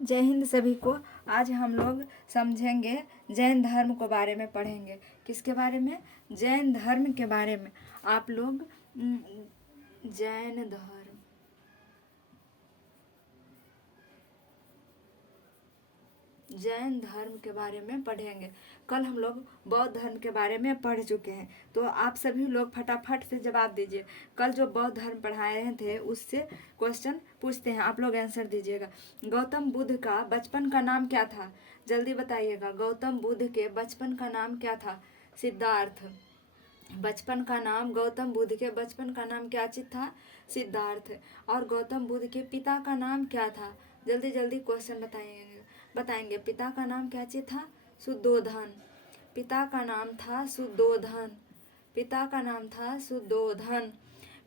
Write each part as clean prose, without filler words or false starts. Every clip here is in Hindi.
जय हिंद सभी को। आज हम लोग समझेंगे जैन धर्म के बारे में, पढ़ेंगे। किसके बारे में? जैन धर्म के बारे में। आप लोग जैन धर्म के बारे में पढ़ेंगे। कल हम लोग बौद्ध धर्म के बारे में पढ़ चुके हैं, तो आप सभी लोग फटाफट से जवाब दीजिए। कल जो बौद्ध धर्म पढ़ाए थे उससे क्वेश्चन पूछते हैं, आप लोग आंसर दीजिएगा। गौतम बुद्ध का बचपन का नाम क्या था? जल्दी बताइएगा। गौतम बुद्ध के बचपन का नाम क्या था? सिद्धार्थ। बचपन का नाम, गौतम बुद्ध के बचपन का नाम क्या चीज था? सिद्धार्थ। और गौतम बुद्ध के पिता का नाम क्या था? जल्दी जल्दी क्वेश्चन बताएंगे। पिता का नाम क्या चीज था? सुद्धोधन। पिता का नाम था सुद्धोधन। पिता का नाम था सुद्धोधन।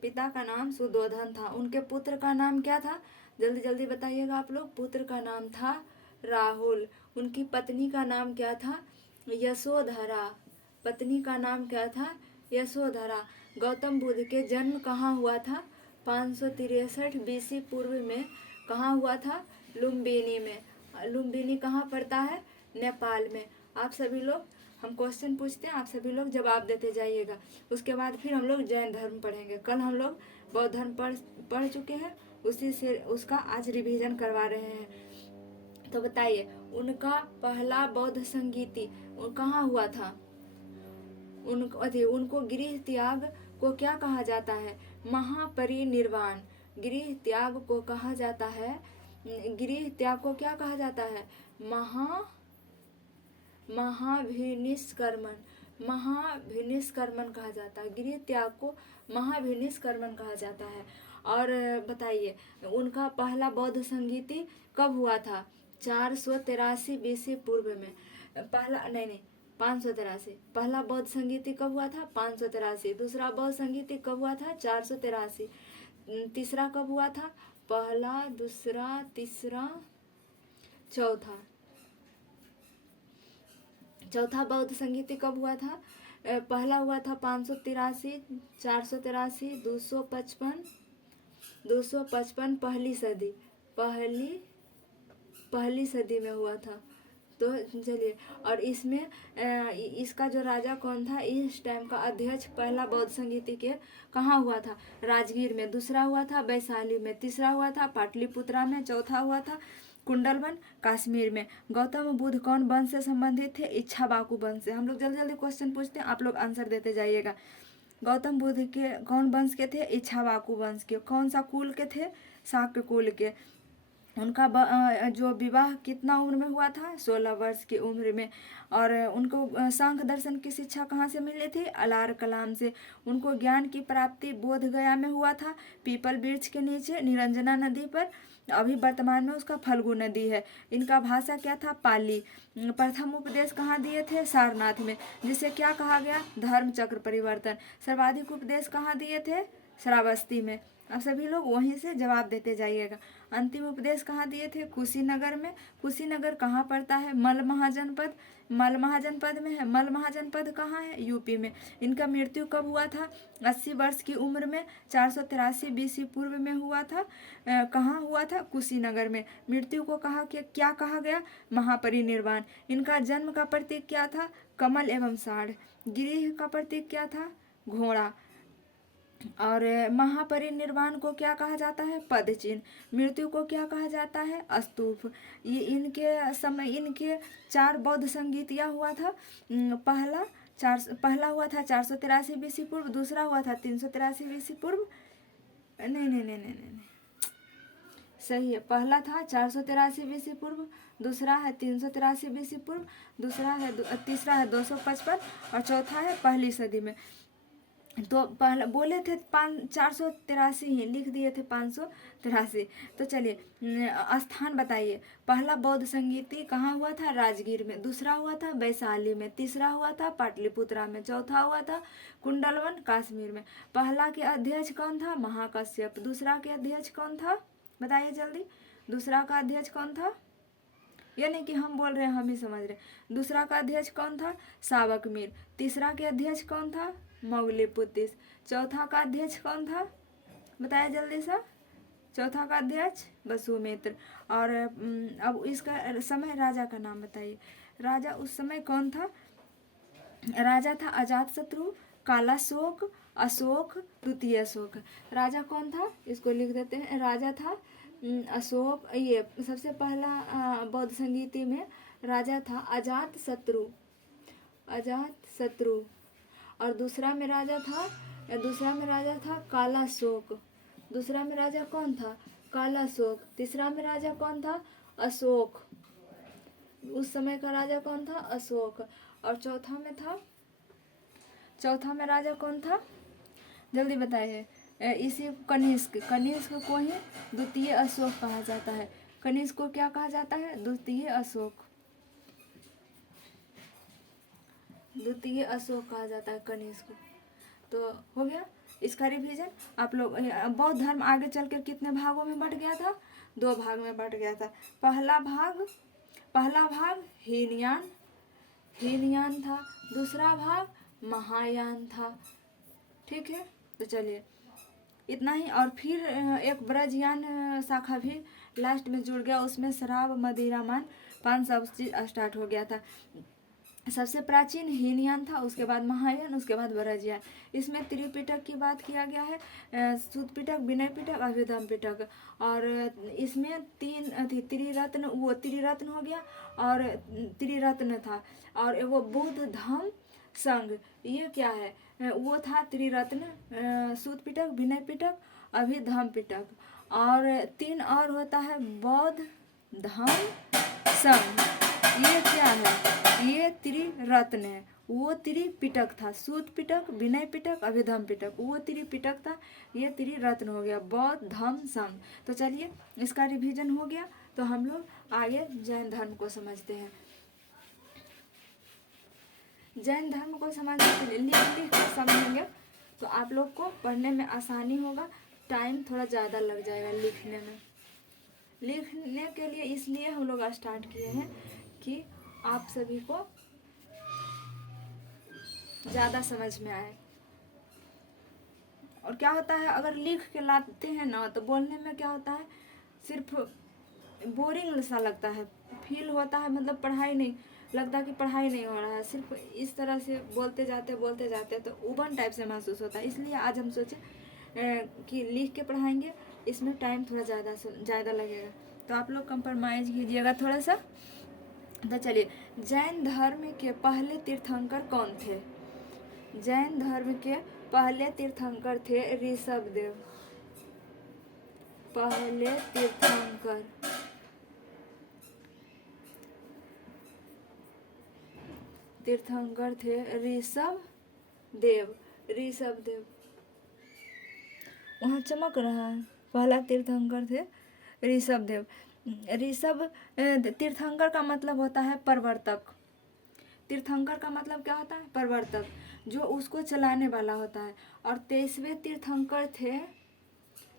पिता का नाम सुद्धोधन था। उनके पुत्र का नाम क्या था? जल्दी जल्दी बताइएगा आप लोग। पुत्र का नाम था राहुल। उनकी पत्नी का नाम क्या था? यशोधरा। पत्नी का नाम क्या था? यशोधरा। गौतम बुद्ध के जन्म कहाँ हुआ था? 563 बीसी पूर्व में। कहाँ हुआ था? लुम्बिनी में। लुम्बिनी कहाँ पड़ता है? नेपाल में। आप सभी लोग, हम क्वेश्चन पूछते हैं, आप सभी लोग जवाब देते जाइएगा। उसके बाद फिर हम लोग जैन धर्म पढ़ेंगे। कल हम लोग बौद्ध धर्म पढ़ चुके हैं, उसी से उसका आज रिवीजन करवा रहे हैं। तो बताइए, उनका पहला बौद्ध संगीति कहाँ हुआ था? उनको गृह त्याग को क्या कहा जाता है? महापरिनिर्वाण। गृह त्याग को कहा जाता है, गृह त्याग को क्या कहा जाता है? महाभिनिष्क्रमण। महाभिनिष्क्रमण कहा जाता है। गृह त्याग को महाभिनिष्क्रमण कहा जाता है। और बताइए, उनका पहला बौद्ध संगीति कब हुआ था? 483 बीसी पूर्व में। पहला नहीं 583। पहला बौद्ध संगीति कब हुआ था? 583। दूसरा बौद्ध संगीति कब हुआ था? 483। तीसरा कब हुआ था? पहला, दूसरा, तीसरा, चौथा बौद्ध संगीति कब हुआ था? पहला हुआ था 583, 483, 255 पहली सदी में हुआ था। तो चलिए, और इसमें इसका जो राजा कौन था इस टाइम का अध्यक्ष? पहला बौद्ध संगीति के कहाँ हुआ था? राजगीर में। दूसरा हुआ था वैशाली में। तीसरा हुआ था पाटलिपुत्रा में। चौथा हुआ था कुंडलवन, कश्मीर में। गौतम बुद्ध कौन वंश से संबंधित थे? इक्ष्वाकु वंश से। हम लोग जल्दी जल्दी क्वेश्चन पूछते हैं, आप लोग आंसर देते जाइएगा। गौतम बुद्ध के कौन वंश के थे? इक्ष्वाकु वंश के। कौन सा कुल के थे? शाक्य कुल के। उनका जो विवाह कितना उम्र में हुआ था? 16 वर्ष की उम्र में। और उनको सांख्य दर्शन की शिक्षा कहाँ से मिली थी? अलार कलाम से। उनको ज्ञान की प्राप्ति बोध गया में हुआ था, पीपल वृक्ष के नीचे, निरंजना नदी पर। अभी वर्तमान में उसका फल्गु नदी है। इनका भाषा क्या था? पाली। प्रथम उपदेश कहाँ दिए थे? सारनाथ में, जिसे क्या कहा गया? धर्म चक्र परिवर्तन। सर्वाधिक उपदेश कहाँ दिए थे? श्रावस्ती में। अब सभी लोग वहीं से जवाब देते जाइएगा। अंतिम उपदेश कहाँ दिए थे? कुशीनगर में। कुशीनगर कहाँ पड़ता है? मल महाजनपद। मल महाजनपद में है। मल महाजनपद कहाँ है? यूपी में। इनका मृत्यु कब हुआ था? 80 वर्ष की उम्र में। 483 बीसी पूर्व में हुआ था। कहाँ हुआ था? कुशीनगर में। मृत्यु को क्या कहा गया? महापरिनिर्वाण। इनका जन्म का प्रतीक क्या था? कमल एवं साढ़। गृह का प्रतीक क्या था? घोड़ा। और महापरिनिर्वाण को क्या कहा जाता है? पद चिन्ह। मृत्यु को क्या कहा जाता है? स्तूप। ये इनके 4 बौद्ध संगीतियाँ हुआ था। पहला हुआ था 483 बीसी पूर्व। दूसरा हुआ था 383 बीसी पूर्व। नहीं, सही है। पहला था 483 बीसी पूर्व, दूसरा है 383 बीसी पूर्व, तीसरा है 255 और चौथा है पहली सदी में। तो पहले बोले थे 483 ही, लिख दिए थे 583। तो चलिए, स्थान बताइए। पहला बौद्ध संगीति कहाँ हुआ था? राजगीर में। दूसरा हुआ था वैशाली में। तीसरा हुआ था पाटलिपुत्रा में। चौथा हुआ था कुंडलवन, कश्मीर में। पहला के अध्यक्ष कौन था? महाकश्यप। दूसरा के अध्यक्ष कौन था? बताइए जल्दी। दूसरा का अध्यक्ष कौन था? ये नहीं कि हम बोल रहे हैं, हम ही समझ रहे। दूसरा का अध्यक्ष कौन था? सावक मीर। तीसरा के अध्यक्ष कौन था? Mowgli police. चौथा का अध्यक्ष कौन था? बताया जल्दी सा। चौथा का अध्यक्ष वसुमित्र। और अब इसका समय राजा का नाम बताइए। राजा उस समय कौन था? राजा था अजातशत्रु, कालाशोक, अशोक, द्वितीय अशोक। राजा कौन था? इसको लिख देते हैं। राजा था अशोक। ये सबसे पहला बौद्ध संगीति में राजा था अजातशत्रु, अजातशत्रु। और दूसरा में राजा था कालाशोक। दूसरा में राजा कौन था? कालाशोक। तीसरा में राजा कौन था? अशोक। उस समय का राजा कौन था? अशोक। और चौथा में राजा कौन था? जल्दी बताइए। इसी कनिष्क को ही द्वितीय अशोक कहा जाता है। कनिष्क को क्या कहा जाता है? द्वितीय अशोक। द्वितीय अशोक कहा जाता है कनिष्क। तो हो गया इसका रिवीजन। आप लोग बौद्ध धर्म आगे चलकर कितने भागों में बंट गया था? 2 भाग में बंट गया था। पहला भाग हीनयान था। दूसरा भाग महायान था। ठीक है, तो चलिए इतना ही। और फिर एक ब्रजयान शाखा भी लास्ट में जुड़ गया। उसमें शराब मदिरामान पान सब चीज स्टार्ट हो गया था। सबसे प्राचीन हीनयान था, उसके बाद महायान, उसके बाद ब्रजयान। इसमें त्रिपिटक की बात किया गया है, सूत पिटक, विनय पिटक, अभिधम पिटक। और इसमें 3 त्रिरत्न, वो त्रिरत्न हो गया और त्रिरत्न था। और वो बुद्ध धम्म संघ, ये क्या है? वो था त्रिरत्न, सूत पिटक, विनय पिटक, अभिधम पिटक। और 3 और होता है बौद्ध धम्म संघ। ये क्या है? ये त्रिरत्न है। वो त्रिपिटक था, सूत पिटक, विनय पिटक, अभिधम पिटक। वो त्रिपिटक था, ये त्रिरत्न हो गया, बौद्ध धम्म संघ। तो चलिए इसका रिवीजन हो गया। तो हम लोग आगे जैन धर्म को समझते हैं। जैन धर्म को समझने के लिए लिख कर समझेंगे तो आप लोग को पढ़ने में आसानी होगा। टाइम थोड़ा ज़्यादा लग जाएगा लिखने में। लिखने के लिए इसलिए हम लोग स्टार्ट किए हैं कि आप सभी को ज़्यादा समझ में आए। और क्या होता है, अगर लिख के लाते हैं ना तो बोलने में क्या होता है, सिर्फ बोरिंग सा लगता है, फील होता है, मतलब पढ़ाई नहीं लगता कि पढ़ाई नहीं हो रहा है। सिर्फ इस तरह से बोलते जाते तो उबन टाइप से महसूस होता है। इसलिए आज हम सोचे कि लिख के पढ़ाएंगे, इसमें टाइम थोड़ा ज़्यादा लगेगा। तो आप लोग कंप्रोमाइज़ कीजिएगा थोड़ा सा। तो चलिए, जैन धर्म के पहले तीर्थंकर कौन थे? जैन धर्म के पहले तीर्थंकर थे ऋषभदेव। पहले तीर्थंकर थे ऋषभदेव। वहाँ चमक रहा है। पहला तीर्थंकर थे ऋषभदेव। ऋषभ तीर्थंकर का मतलब होता है प्रवर्तक। तीर्थंकर का मतलब क्या होता है? प्रवर्तक, जो उसको चलाने वाला होता है। और 23वें तीर्थंकर थे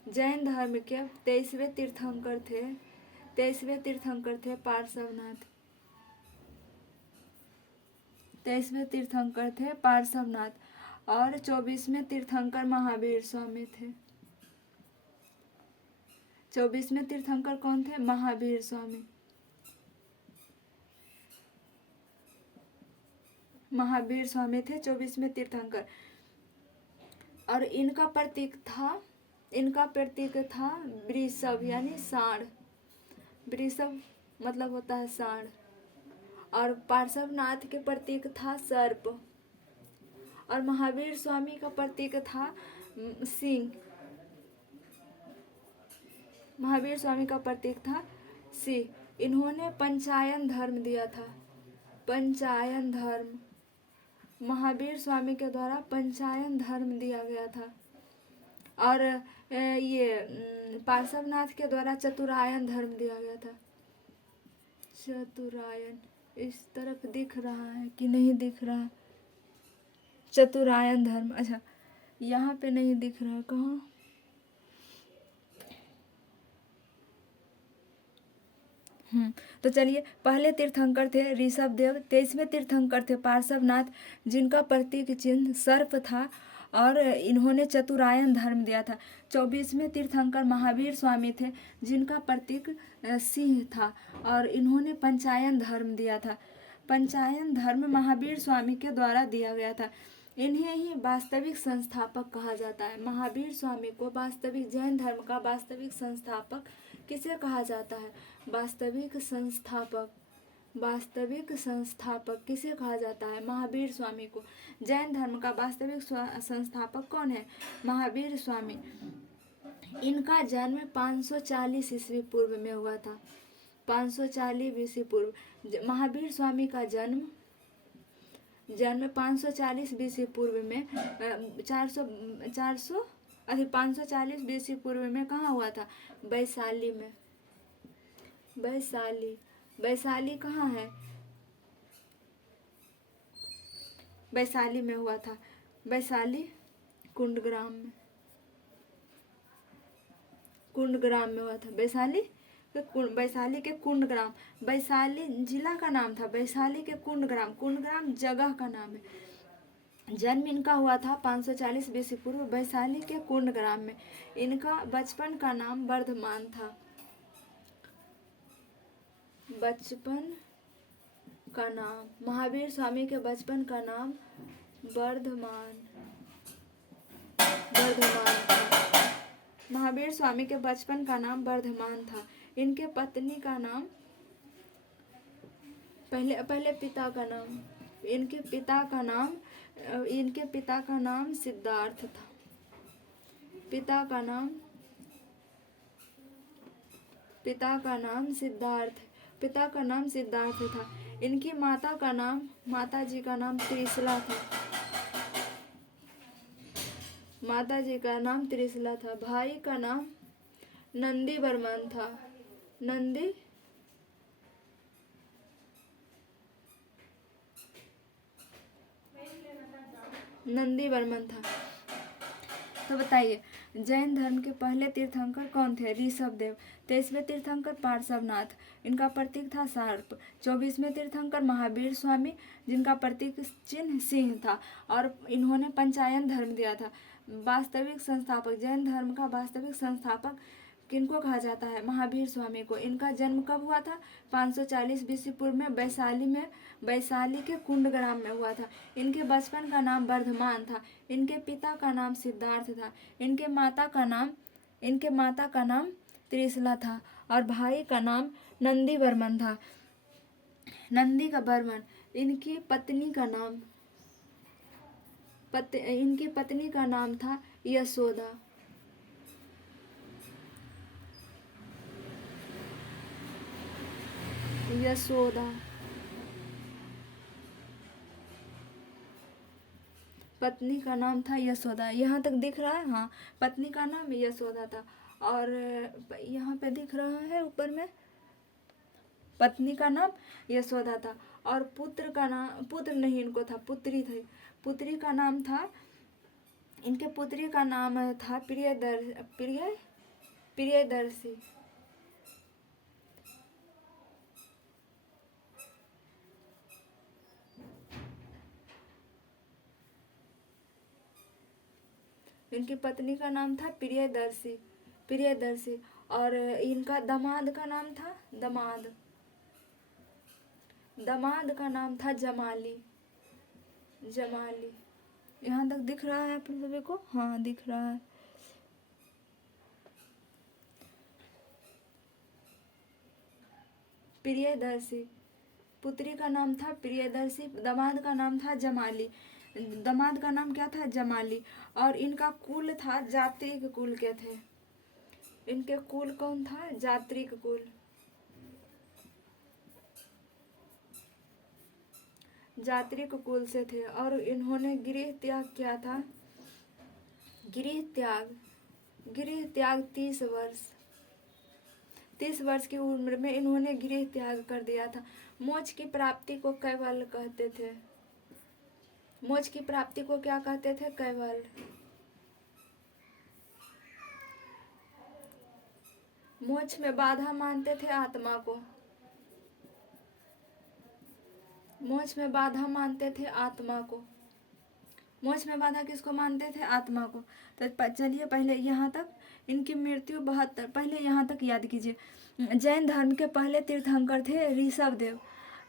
जैन धर्म के। 23वें तीर्थंकर थे पार्श्वनाथ। 23वें तीर्थंकर थे पार्श्वनाथ। और 24वें तीर्थंकर महावीर स्वामी थे। 24वें तीर्थंकर कौन थे? महावीर स्वामी। महावीर स्वामी थे 24वें तीर्थंकर। और इनका प्रतीक था वृषभ, यानी सांड। वृषभ मतलब होता है सांड। और पार्श्वनाथ के प्रतीक था सर्प। और महावीर स्वामी का प्रतीक था सिंह। महावीर स्वामी का प्रतीक था सिंह। इन्होंने पंचायन धर्म दिया था। पंचायन धर्म, महावीर स्वामी के द्वारा पंचायन धर्म दिया गया था। और ये पार्श्वनाथ के द्वारा चतुरायन धर्म दिया गया था। चतुरायन इस तरफ दिख रहा है कि नहीं दिख रहा है? चतुरायन धर्म, अच्छा यहाँ पे नहीं दिख रहा, कहाँ? तो चलिए, पहले तीर्थंकर थे ऋषभदेव। 23वें तीर्थंकर थे पार्श्वनाथ, जिनका प्रतीक चिन्ह सर्प था। और इन्होंने चतुरायन धर्म दिया था। 24वें तीर्थंकर महावीर स्वामी थे, जिनका प्रतीक सिंह था, और इन्होंने पंचायन धर्म दिया था। पंचायन धर्म महावीर स्वामी के द्वारा दिया गया था। इन्हें ही वास्तविक संस्थापक कहा जाता है। महावीर स्वामी को वास्तविक जैन धर्म का वास्तविक संस्थापक किसे कहा जाता है? वास्तविक संस्थापक, वास्तविक संस्थापक किसे कहा जाता है? महावीर स्वामी को। जैन धर्म का वास्तविक संस्थापक कौन है? महावीर स्वामी। इनका जन्म 540 ईस्वी पूर्व में हुआ था। 540 ईस्वी पूर्व। महावीर स्वामी का जन्म 540 बीसी पूर्व में 540 बीसी पूर्व में कहाँ हुआ था? वैशाली में। वैशाली कहाँ है? वैशाली में हुआ था। वैशाली कुंडग्राम में हुआ था। वैशाली के कुंडग्राम। वैशाली जिला का नाम था, वैशाली के कुंडग्राम। कुंडग्राम जगह का नाम है। जन्म इनका हुआ था 540 बीसी पूर्व वैशाली के कुंडग्राम में। इनका बचपन का नाम वर्धमान था। बचपन का नाम, महावीर स्वामी के बचपन का नाम वर्धमान था। महावीर स्वामी के बचपन का नाम वर्धमान था। इनके पत्नी का नाम, पहले पिता का नाम, इनके पिता का नाम सिद्धार्थ था। पिता का नाम सिद्धार्थ था। इनकी माता जी का नाम त्रिशला था। भाई का नाम नंदी वर्मन था। नंदी वर्मन था। तो बताइए, जैन धर्म के पहले तीर्थंकर कौन थे? ऋषभदेव। 23वें तीर्थंकर पार्श्वनाथ, इनका प्रतीक था सर्प। 24वें तीर्थंकर महावीर स्वामी, जिनका प्रतीक चिन्ह सिंह था, और इन्होंने पंचायन धर्म दिया था। वास्तविक संस्थापक, जैन धर्म का वास्तविक संस्थापक किनको कहा जाता है? महावीर स्वामी को। इनका जन्म कब हुआ था? 540 बीसी पूर्व में वैशाली के कुंडग्राम में हुआ था। इनके बचपन का नाम वर्धमान था। इनके पिता का नाम सिद्धार्थ था। इनके माता का नाम त्रिशला था, और भाई का नाम नंदी वर्मन था। नंदी का वर्मन। इनकी पत्नी का नाम था यशोदा। पत्नी का नाम था यशोदा। यहाँ तक दिख रहा है? हाँ, पत्नी का नाम यशोदा था। और यहाँ पे दिख रहा है ऊपर में, पत्नी का नाम यशोदा था। और पुत्र नहीं इनको था, पुत्री थी। पुत्री का नाम था, इनके पुत्री का नाम था प्रियदर्शी। इनकी पत्नी का नाम था प्रियदर्शी। और इनका दामाद का नाम था दामाद का नाम था जमाली। यहाँ तक दिख रहा है आप सभी को? हाँ, दिख रहा है। प्रियदर्शी, पुत्री का नाम था प्रियदर्शी, दामाद का नाम था जमाली। दामाद का नाम क्या था? जमाली। और इनका कुल था, जात्रिक कुल के थे। इनके कुल कौन था? जात्रिक कुल। जात्रिक कुल से थे। और इन्होंने गृह त्याग किया था। गृह त्याग 30 वर्ष की उम्र में इन्होंने गृह त्याग कर दिया था। मोक्ष की प्राप्ति को कैवल्य कहते थे। मोक्ष की प्राप्ति को क्या कहते थे? कैवल्य। मोक्ष में बाधा मानते थे आत्मा को। मोक्ष में बाधा मानते थे आत्मा को। मोक्ष में बाधा किसको मानते थे? आत्मा को। तो चलिए पहले यहाँ तक इनकी मृत्यु 72, पहले यहाँ तक याद कीजिए। जैन धर्म के पहले तीर्थंकर थे ऋषभ देव।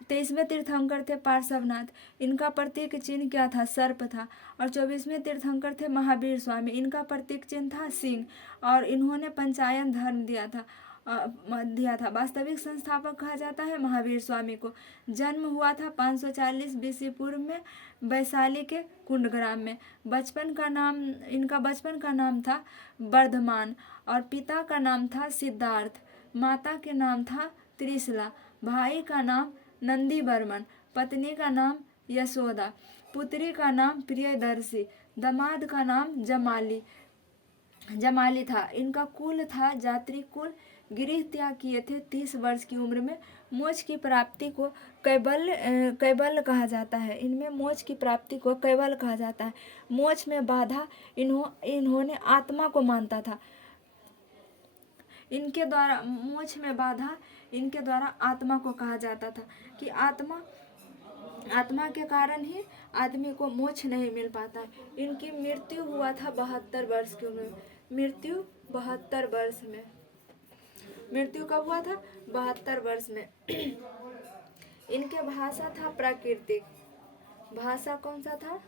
23वें तीर्थंकर थे पार्श्वनाथ, इनका प्रतीक चिन्ह क्या था? सर्प था। और 24वें तीर्थंकर थे महावीर स्वामी, इनका प्रतीक चिन्ह था सिंह, और इन्होंने पंचायन धर्म दिया था। वास्तविक संस्थापक कहा जाता है महावीर स्वामी को। जन्म हुआ था 540 बीसी पूर्व में वैशाली के कुंडग्राम में। इनका बचपन का नाम था वर्धमान, और पिता का नाम था सिद्धार्थ, माता के नाम था त्रिशला, भाई का नाम नंदी बर्मन, पत्नी का नाम यशोदा, पुत्री का नाम प्रियदर्शी, दामाद का नाम जमाली था। इनका कुल था जात्री कुल। गृह त्याग किए थे 30 वर्ष की उम्र में। मोक्ष की प्राप्ति को कैवल्य कहा जाता है। इनमें मोक्ष की प्राप्ति को कैवल्य कहा जाता है। मोक्ष में बाधा इन्होंने आत्मा को मानता था। इनके द्वारा मोक्ष में बाधा इनके द्वारा आत्मा को कहा जाता था कि आत्मा के कारण ही आदमी को मोक्ष नहीं मिल पाता है। इनकी मृत्यु हुआ था 72 वर्ष की उम्र में। मृत्यु 72 वर्ष में। मृत्यु कब हुआ था? 72 वर्ष में। इनके भाषा था प्राकृतिक। भाषा कौन सा था?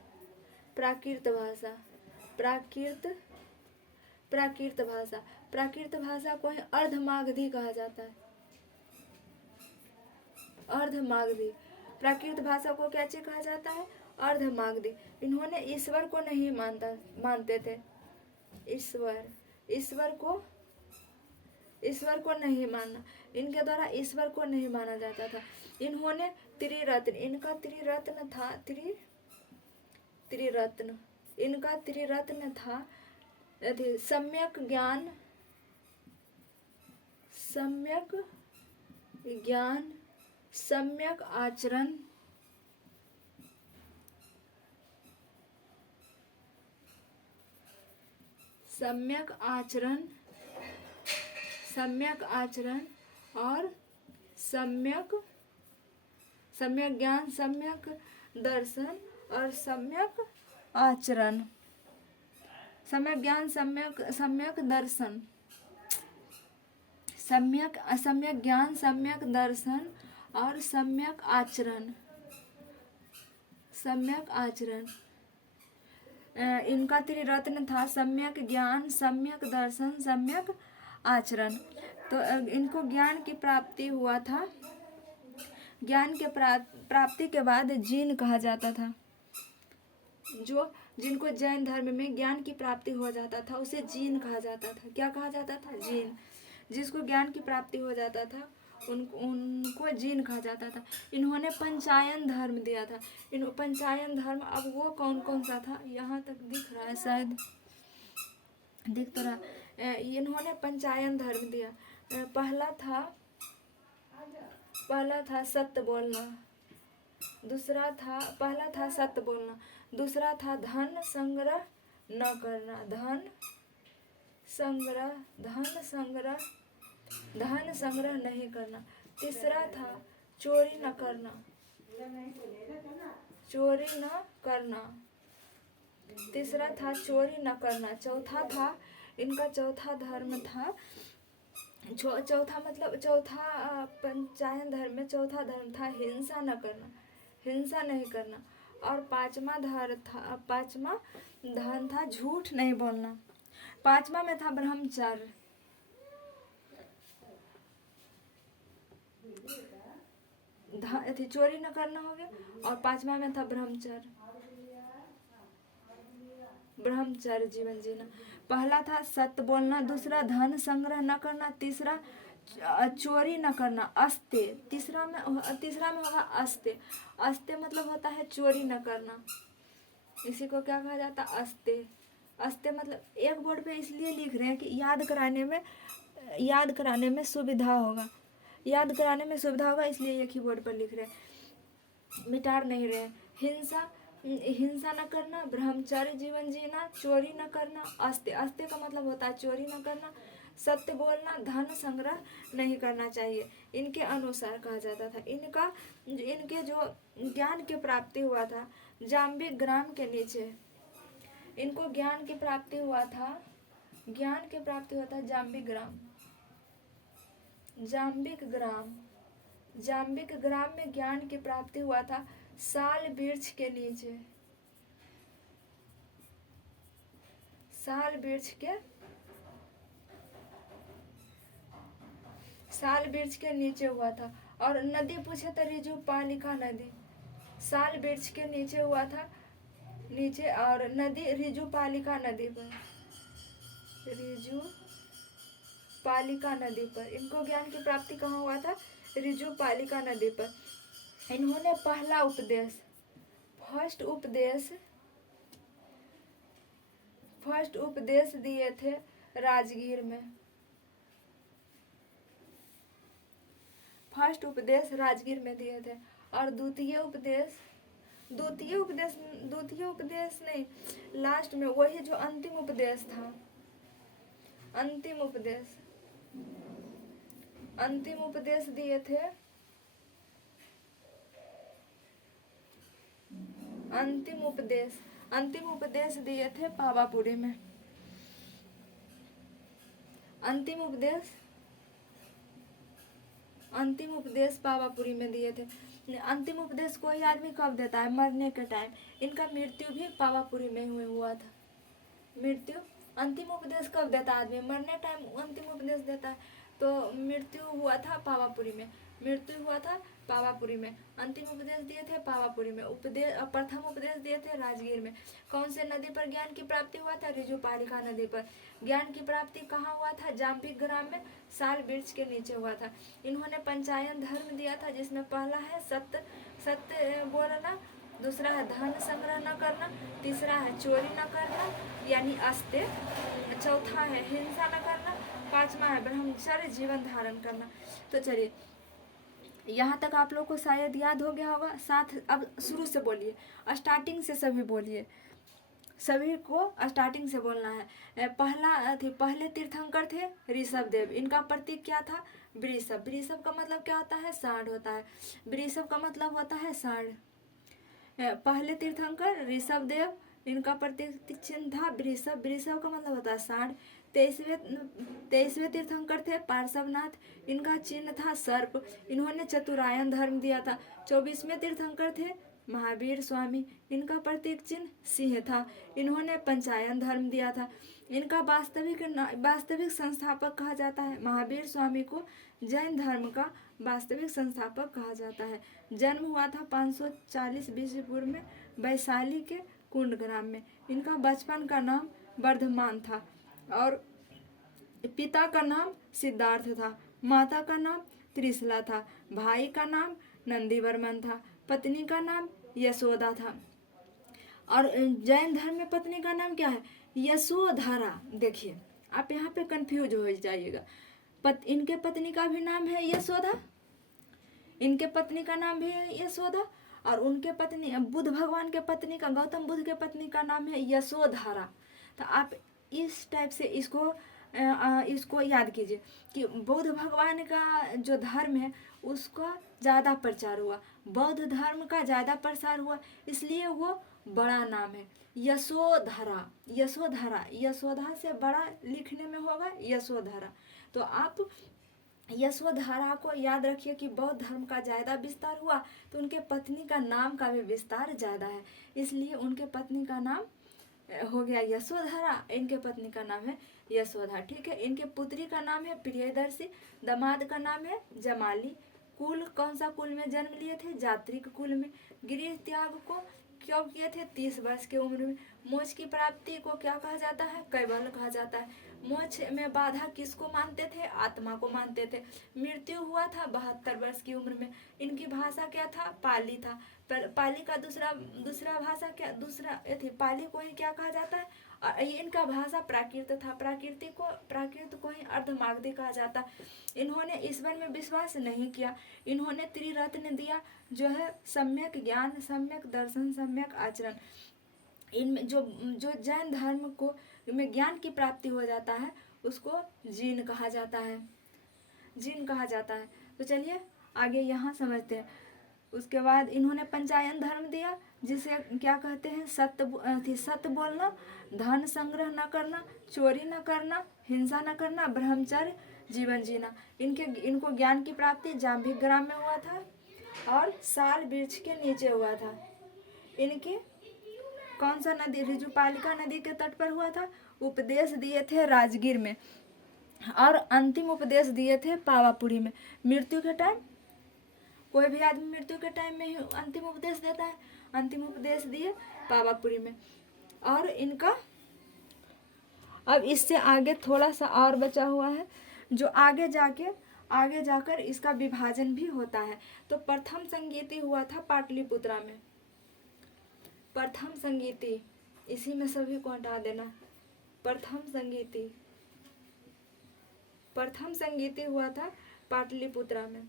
प्राकृत भाषा। प्राकृत भाषा। प्राकृत भाषा को अर्धमागधी कहा जाता है। अर्धमागधी। प्राकृत भाषा को क्या चीज कहा जाता है? अर्धमागधी। इन्होंने ईश्वर को नहीं मानते थे। ईश्वर को नहीं मानना। इनके द्वारा ईश्वर को नहीं माना जाता था। इन्होंने त्रिरत्न, इनका त्रिरत्न था इनका त्रिरत्न था सम्यक ज्ञान, सम्यक आचरण, और सम्यक ज्ञान, सम्यक दर्शन और सम्यक आचरण। सम्यक ज्ञान, सम्यक दर्शन, सम्यक ज्ञान, सम्यक दर्शन और सम्यक आचरण। इनका त्रिरत्न था सम्यक ज्ञान, सम्यक दर्शन, सम्यक आचरण। तो इनको ज्ञान की प्राप्ति हुआ था। ज्ञान के प्राप्ति के बाद जीन कहा जाता था। जिनको जैन धर्म में ज्ञान की प्राप्ति हो जाता था उसे जीन कहा जाता था। क्या कहा जाता था? जीन। जिसको ज्ञान की प्राप्ति हो जाता था उनको जीन कहा जाता था। इन्होंने पंचायन धर्म दिया था। पंचायन धर्म, अब वो कौन कौन सा था? यहाँ तक दिख रहा है, शायद दिख तो रहा। इन्होंने पंचायन धर्म दिया। पहला था सत्य बोलना। पहला था सत्य बोलना। दूसरा था धन संग्रह न करना। धन संग्रह नहीं करना। तीसरा था चोरी न करना। तीसरा था चोरी न करना। चौथा था, इनका चौथा धर्म था, चौथा पंचायन धर्म में चौथा धर्म था हिंसा नहीं करना। और पांचवा धर्म था झूठ नहीं बोलना। पांचवा में था ब्रह्मचर्य। चोरी न करना हो गया। और पांचवा में था ब्रह्मचर्य जीवन जीना। पहला था सत्य बोलना, दूसरा धन संग्रह न करना, तीसरा चोरी न करना, अस्त्य। तीसरा में होगा अस्त्य। अस्त्य मतलब होता है चोरी न करना। इसी को क्या कहा जाता? अस्त्य। अस्त्य मतलब एक बोर्ड पे इसलिए लिख रहे हैं कि याद कराने में सुविधा होगा। इसलिए एक ही बोर्ड पर लिख रहे हैं, मिटार नहीं रहे। हिंसा न करना, ब्रह्मचर्य जीवन जीना, चोरी न करना, अस्त्य का मतलब होता है चोरी न करना, सत्य बोलना, धन संग्रह नहीं करना चाहिए। इनके अनुसार कहा जाता था। इनके जो ज्ञान की प्राप्ति हुआ था जाम्बिक ग्राम के नीचे, इनको ज्ञान की प्राप्ति हुआ था, ज्ञान की प्राप्ति हुआ था जाम्बिक ग्राम, जाम्बिक ग्राम, जाम्बिक ग्राम में ज्ञान की प्राप्ति हुआ था साल वृक्ष के नीचे, साल वृक्ष के, साल वृक्ष के नीचे हुआ था। और नदी पूछे तो रिजु पालिका नदी, साल वृक्ष के नीचे हुआ था, नीचे, और नदी रिजु पालिका नदी पर, रिजु पालिका नदी पर। इनको ज्ञान की प्राप्ति कहाँ हुआ था? रिजु पालिका नदी पर। इन्होंने पहला उपदेश, फर्स्ट उपदेश, फर्स्ट उपदेश दिए थे राजगीर में, फर्स्ट उपदेश राजगीर में दिए थे। और द्वितीय उपदेश, द्वितीय उपदेश, द्वितीय उपदेश नहीं, लास्ट में वही जो अंतिम उपदेश था, अंतिम उपदेश, अंतिम उपदेश दिए थे, अंतिम उपदेश, अंतिम उपदेश दिए थे पावापुरी में, अंतिम उपदेश, अंतिम उपदेश पावापुरी में दिए थे। अंतिम उपदेश कोई आदमी कब देता है? मरने के टाइम। इनका मृत्यु भी पावापुरी में हुआ था, मृत्यु। अंतिम उपदेश कब देता है आदमी? मरने टाइम अंतिम उपदेश देता है। तो मृत्यु हुआ था पावापुरी में, मृत्यु हुआ था पावापुरी में। अंतिम उपदेश दिए थे पावापुरी में। उपदेश, प्रथम उपदेश दिए थे राजगीर में। कौन से नदी पर ज्ञान की प्राप्ति हुआ था? रिजु पालिका नदी पर। ज्ञान की प्राप्ति कहाँ हुआ था? जाम्बिक ग्राम में, साल वृक्ष के नीचे हुआ था। इन्होंने पंचायन धर्म दिया था, जिसमें पहला है सत्य, सत्य बोलना, दूसरा है धन संग्रह न करना, तीसरा है चोरी न करना यानी अस्ते, चौथा है हिंसा न करना, पांचवा है ब्रह्मचर्य जीवन धारण करना। तो चलिए, यहाँ तक आप लोग को शायद याद हो गया होगा। साथ अब शुरू से बोलिए, स्टार्टिंग से सभी बोलिए, सभी को स्टार्टिंग से बोलना है। पहला थे, पहले तीर्थंकर थे ऋषभ देव। इनका प्रतीक क्या था? वृषभ। वृषभ का मतलब क्या होता है? सांड होता है। वृषभ का मतलब होता है सांड। पहले तीर्थंकर ऋषभ देव, इनका प्रतीक चिन्ह था वृषभ। वृषभ का मतलब होता है सांड। 23वें तीर्थंकर थे पार्श्वनाथ, इनका चिन्ह था सर्प। इन्होंने चतुरायन धर्म दिया था। 24वें तीर्थंकर थे महावीर स्वामी, इनका प्रतीक चिन्ह सिंह था। इन्होंने पंचायन धर्म दिया था। इनका वास्तविक संस्थापक कहा जाता है। महावीर स्वामी को जैन धर्म का वास्तविक संस्थापक कहा जाता है। जन्म हुआ था 540 बीसी पूर्व में वैशाली के कुंड ग्राम में। इनका बचपन का नाम वर्धमान था और पिता का नाम सिद्धार्थ था, माता का नाम त्रिशला था, भाई का नाम नंदीवर्मन था, पत्नी का नाम यशोदा था। और जैन धर्म में पत्नी का नाम क्या है? यशोधरा। देखिए, आप यहाँ पे कंफ्यूज हो जाइएगा। इनके पत्नी का भी नाम है यशोदा, इनके पत्नी का नाम भी है यशोदा, और उनके पत्नी बुद्ध भगवान के पत्नी का, गौतम बुद्ध के पत्नी का नाम है यशोधरा। तो आप इस टाइप से इसको याद कीजिए कि बौद्ध भगवान का जो धर्म है उसका ज़्यादा प्रचार हुआ, बौद्ध धर्म का ज़्यादा प्रसार हुआ, इसलिए वो बड़ा नाम है यशोधरा। यशोधरा, यशोधा से बड़ा लिखने में होगा यशोधरा। तो आप यशोधरा को याद रखिए कि बौद्ध धर्म का ज़्यादा विस्तार हुआ तो उनके पत्नी का नाम का भी विस्तार ज़्यादा है, इसलिए उनके पत्नी का नाम हो गया यशोधरा, इनके पत्नी का नाम है यशोधा। ठीक है। इनके पुत्री का नाम है प्रियदर्शी, दामाद का नाम है जमाली। कुल, कौन सा कुल में जन्म लिए थे? जात्रिक कुल में। गृह त्याग को क्यों किए थे? 30 वर्ष की उम्र में। मोक्ष की प्राप्ति को क्या कहा जाता है? कैवल्य कहा जाता है। मोक्ष में बाधा किसको मानते थे? आत्मा को मानते थे। मृत्यु हुआ था 72 वर्ष की उम्र में। इनकी भाषा क्या था? पाली था। पाली का दूसरा भाषा क्या? पाली को ही क्या कहा जाता है? और इनका भाषा प्राकृत था। प्राकृत को ही अर्धमागधी कहा जाता है। इन्होंने ईश्वर में विश्वास नहीं किया। इन्होंने त्रिरत्न दिया, जो है सम्यक ज्ञान, सम्यक दर्शन, सम्यक आचरण। इनमें जो जैन धर्म को में ज्ञान की प्राप्ति हो जाता है उसको जीन कहा जाता है, जीन कहा जाता है। तो चलिए आगे यहाँ समझते हैं। उसके बाद इन्होंने पंचायन धर्म दिया, जिसे क्या कहते हैं, सत्य बोलना, धन संग्रह न करना, चोरी न करना, हिंसा न करना, ब्रह्मचर्य जीवन जीना। इनको ज्ञान की प्राप्ति जाम्बिक ग्राम में हुआ था और साल वृक्ष के नीचे हुआ था। इनके कौन सा नदी, ऋजुपालिका नदी के तट पर हुआ था। उपदेश दिए थे राजगीर में और अंतिम उपदेश दिए थे पावापुरी में। मृत्यु के टाइम, कोई भी आदमी मृत्यु के टाइम में ही अंतिम उपदेश देता है, अंतिम उपदेश दिए पावापुरी में। और इनका अब इससे आगे थोड़ा सा और बचा हुआ है, जो आगे जाकर इसका विभाजन भी होता है। तो प्रथम संगीति हुआ था पाटलिपुत्रा में, प्रथम संगीति, इसी में सभी को हटा देना। प्रथम संगीति हुआ था पाटलिपुत्रा में,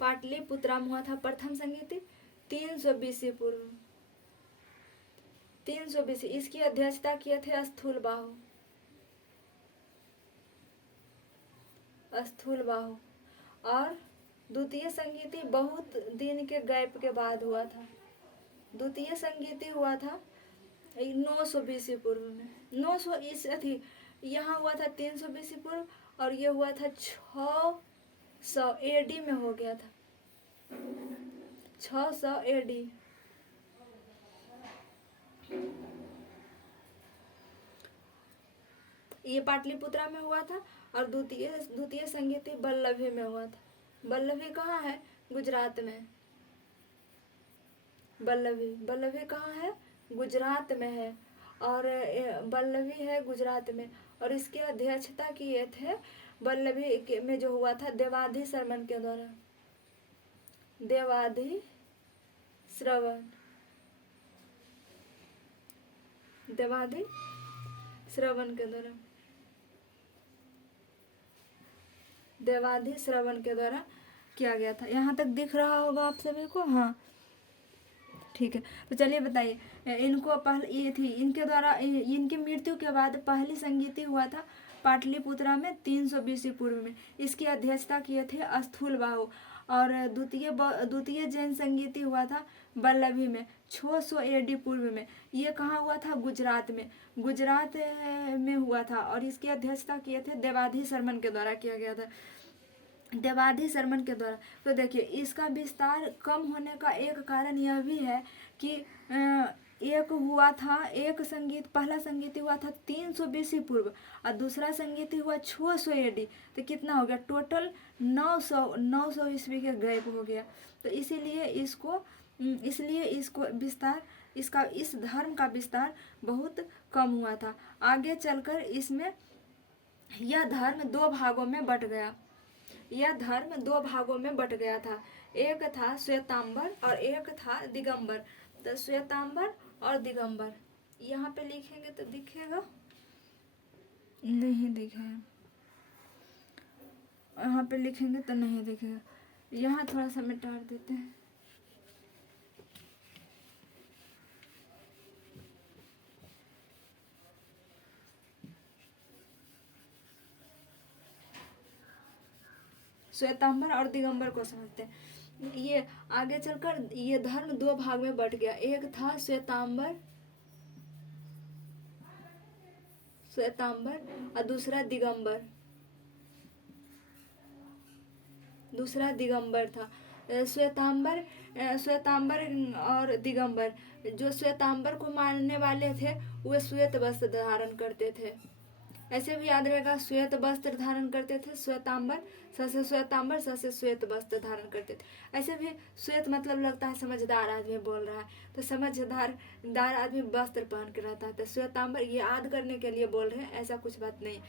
पाटलिपुत्रा में हुआ था प्रथम संगीति 320 पूर्व, 320। इसकी अध्यक्षता किए थे स्थूलबाहु। और द्वितीय संगीति बहुत दिन के गैप के बाद हुआ था। द्वितीय संगीति हुआ था 920 पूर्व में, 900 इस थी, यहाँ हुआ था 320 पूर्व और ये हुआ था 600 AD में हो गया था, 600 AD। ये पाटलिपुत्रा में हुआ था और द्वितीय संगीति बल्लभी में हुआ था। बल्लभी कहाँ है, गुजरात में। बल्लभी कहाँ है, गुजरात में है। और बल्लभी है गुजरात में, और इसकी अध्यक्षता किए थे बल्लभी में जो हुआ था देवाधि श्रवण के द्वारा, देवाधि श्रवण के द्वारा, देवाधि श्रवण के द्वारा किया गया था। यहाँ तक दिख रहा होगा आप सभी को, हाँ ठीक है। तो चलिए बताइए, इनको पहले ये थी, इनके द्वारा इनकी मृत्यु के बाद पहली संगीति हुआ था पाटलिपुत्रा में 320 पूर्व में। इसकी अध्यक्षता किए थे स्थूलबाहु। और द्वितीय जैन संगीति हुआ था बल्लभी में 600 AD पूर्व में। ये कहाँ हुआ था, गुजरात में हुआ था और इसकी अध्यक्षता किए थे देवाधि शर्मन के द्वारा किया गया था, देवाधि शर्मन के द्वारा। तो देखिए इसका विस्तार कम होने का एक कारण यह भी है कि पहला संगीत हुआ था 320 पूर्व और दूसरा संगीत हुआ 600 AD। तो कितना हो गया, टोटल 900 ईस्वी के गैप हो गया। तो इसीलिए इसको विस्तार, इस धर्म का विस्तार बहुत कम हुआ था। आगे चलकर इसमें यह धर्म दो भागों में बट गया था। एक था श्वेतांबर और एक था दिगंबर। तो श्वेतांबर और दिगंबर, यहाँ पे लिखेंगे तो दिखेगा, नहीं दिखेगा, यहाँ पे लिखेंगे तो नहीं दिखेगा। यहाँ थोड़ा सा मिटा देते हैं। श्वेतांबर और दिगंबर को समझते हैं। ये आगे चलकर ये धर्म दो भाग में बट गया। एक था श्वेतांबर और दूसरा दिगंबर था। श्वेतांबर और दिगंबर, जो श्वेतांबर को मानने वाले थे वे श्वेत वस्त्र धारण करते थे। ऐसे भी याद रहेगा, श्वेत वस्त्र धारण करते थे श्वेतांबर, ससे श्वेत वस्त्र धारण करते थे। ऐसे भी श्वेत मतलब लगता है समझदार आदमी बोल रहा है, तो समझदार आदमी वस्त्र पहन के रहता है। तो श्वेतांबर ये याद करने के लिए बोल रहे हैं, ऐसा कुछ बात नहीं।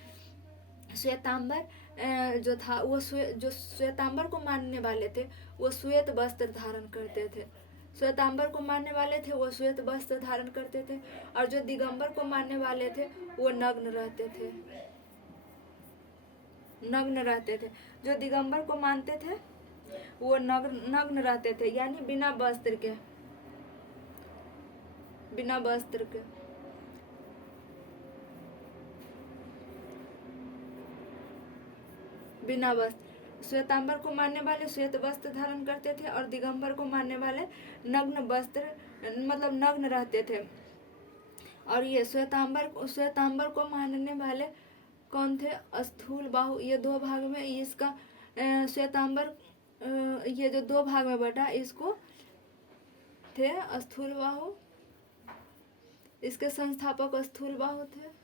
श्वेतांबर जो था वो जो श्वेतांबर को मानने वाले थे वो श्वेत वस्त्र धारण करते थे। श्वेतांबर को मानने वाले थे वो श्वेत वस्त्र धारण करते थे, और जो दिगंबर को मानने वाले थे वो नग्न रहते थे। जो दिगंबर को मानते थे वो नग्न रहते थे, यानी बिना वस्त्र के। श्वेतांबर को मानने वाले श्वेत वस्त्र धारण करते थे और दिगंबर को मानने वाले नग्न वस्त्र मतलब नग्न रहते थे। और ये श्वेतांबर को मानने वाले कौन थे? स्थूल बाहु। ये दो भाग में इसका श्वेतांबर ये जो दो भाग में बटा इसको थे स्थूल बाहु, इसके संस्थापक स्थूल बाहु थे,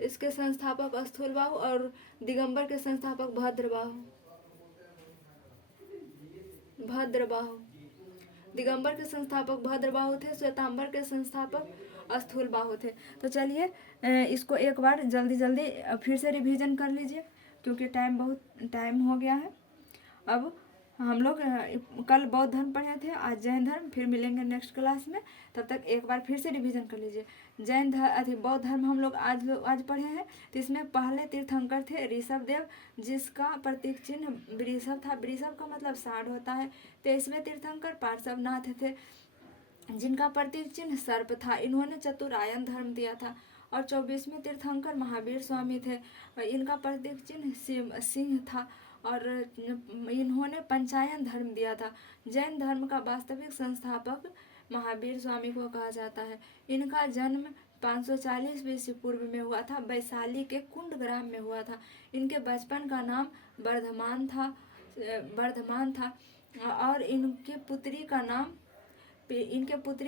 इसके संस्थापक स्थूल बाहु और दिगंबर के संस्थापक भद्रबाहु। दिगंबर के संस्थापक भद्रबाहु थे, श्वेतांबर के संस्थापक स्थूल बाहु थे। तो चलिए इसको एक बार जल्दी जल्दी फिर से रिवीजन कर लीजिए क्योंकि टाइम हो गया है। अब हम लोग कल बौद्ध धर्म पढ़े थे, आज जैन धर्म, फिर मिलेंगे नेक्स्ट क्लास में। तब तक एक बार फिर से रिवीजन कर लीजिए। बौद्ध धर्म हम लोग आज पढ़े हैं। तो इसमें पहले तीर्थंकर थे ऋषभ देव, जिसका प्रतीक चिन्ह वृषभ था। वृषभ का मतलब सांड होता है। 23वें तीर्थंकर पार्श्वनाथ थे, जिनका प्रतीक चिन्ह सर्प था। इन्होंने चतुरायन धर्म दिया था। और 24वें तीर्थंकर महावीर स्वामी थे, इनका प्रतीक चिन्ह सिंह था और इन्होंने पंचायन धर्म दिया था। जैन धर्म का वास्तविक संस्थापक महावीर स्वामी को कहा जाता है। इनका जन्म 540 बीसी पूर्व में हुआ था, वैशाली के कुंड ग्राम में हुआ था। इनके बचपन का नाम वर्धमान था और इनके पुत्री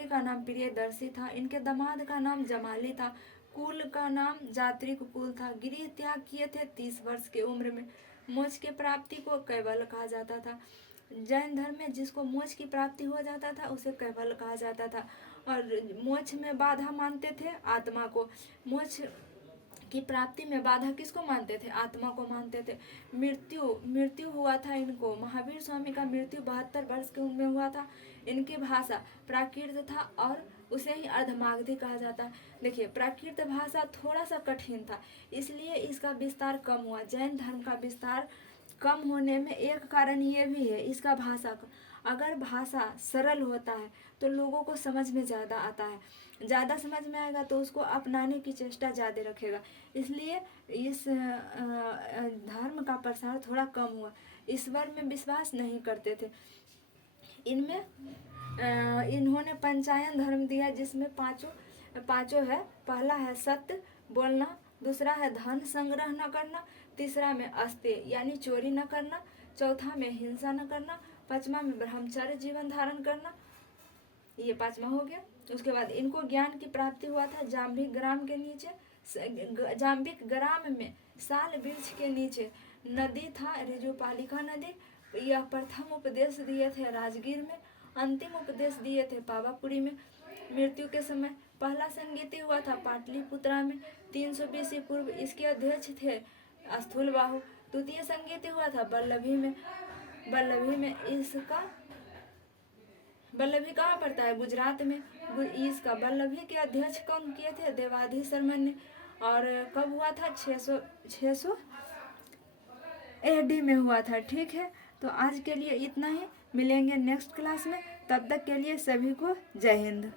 का नाम प्रियदर्शी था। इनके दामाद का नाम जमाली था। कुल का नाम जात्रिक कुल था। गृह त्याग किए थे 30 वर्ष की उम्र में। मोक्ष की प्राप्ति को कैवल्य कहा जाता था। जैन धर्म में जिसको मोक्ष की प्राप्ति हो जाता था उसे कैवल्य कहा जाता था। और मोक्ष में बाधा मानते थे आत्मा को। मोक्ष की प्राप्ति में बाधा किसको मानते थे? आत्मा को मानते थे। मृत्यु हुआ था इनको। महावीर स्वामी का मृत्यु 72 वर्ष की उम्र में हुआ था। इनकी भाषा प्राकृत था और उसे ही अर्धमागधी कहा जाता है। देखिए, प्राकृत भाषा थोड़ा सा कठिन था, इसलिए इसका विस्तार कम हुआ। जैन धर्म का विस्तार कम होने में एक कारण ये भी है इसका भाषा का। अगर भाषा सरल होता है तो लोगों को समझ में ज़्यादा आता है, ज़्यादा समझ में आएगा तो उसको अपनाने की चेष्टा ज़्यादा रखेगा। इसलिए इस धर्म का प्रसार थोड़ा कम हुआ। ईश्वर में विश्वास नहीं करते थे। इन्होंने पंचायन धर्म दिया, जिसमें पांचों है। पहला है सत्य बोलना, दूसरा है धन संग्रह न करना, तीसरा में अस्तेय यानी चोरी न करना, चौथा में हिंसा न करना, पांचवा में ब्रह्मचर्य जीवन धारण करना। ये पांचवा हो गया। उसके बाद इनको ज्ञान की प्राप्ति हुआ था जाम्बिक ग्राम में साल वृक्ष के नीचे नदी था, ऋजुपालिका नदी। यह प्रथम उपदेश दिए थे राजगीर में, अंतिम उपदेश दिए थे पावापुरी में। मृत्यु के समय पहला संगीति हुआ था पाटलिपुत्रा में 300 बीसी पूर्व। इसके अध्यक्ष थे स्थूल बाहु। द्वितीय संगीति हुआ था बल्लभी में। बल्लभी कहाँ पड़ता है? गुजरात में। इसका बल्लभी के अध्यक्ष कौन किए थे? देवाधि शर्मा ने। और कब हुआ था? 600 AD में हुआ था। ठीक है, तो आज के लिए इतना ही। मिलेंगे नेक्स्ट क्लास में। तब तक के लिए सभी को जय हिंद।